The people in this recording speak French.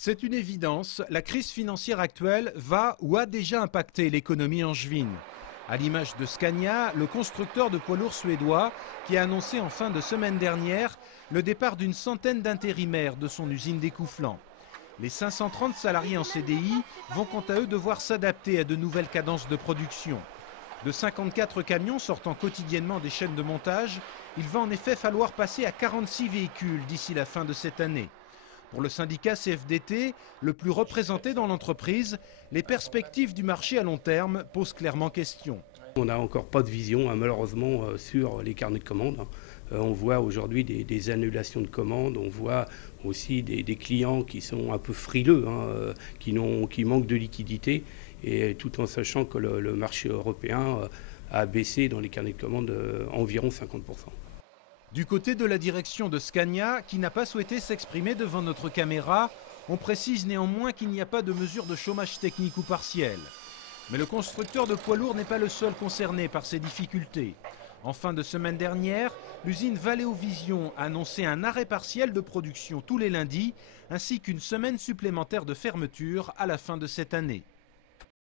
C'est une évidence, la crise financière actuelle va ou a déjà impacté l'économie angevine. À l'image de Scania, le constructeur de poids lourds suédois qui a annoncé en fin de semaine dernière le départ d'une centaine d'intérimaires de son usine d'Écouflant. Les 530 salariés en CDI vont quant à eux devoir s'adapter à de nouvelles cadences de production. De 54 camions sortant quotidiennement des chaînes de montage, il va en effet falloir passer à 46 véhicules d'ici la fin de cette année. Pour le syndicat CFDT, le plus représenté dans l'entreprise, les perspectives du marché à long terme posent clairement question. On n'a encore pas de vision, malheureusement, sur les carnets de commandes. On voit aujourd'hui des annulations de commandes, on voit aussi des clients qui sont un peu frileux, qui manquent de liquidité, et tout en sachant que le marché européen a baissé dans les carnets de commandes environ 50%. Du côté de la direction de Scania, qui n'a pas souhaité s'exprimer devant notre caméra, on précise néanmoins qu'il n'y a pas de mesure de chômage technique ou partiel. Mais le constructeur de poids lourds n'est pas le seul concerné par ces difficultés. En fin de semaine dernière, l'usine Valeo Vision a annoncé un arrêt partiel de production tous les lundis, ainsi qu'une semaine supplémentaire de fermeture à la fin de cette année.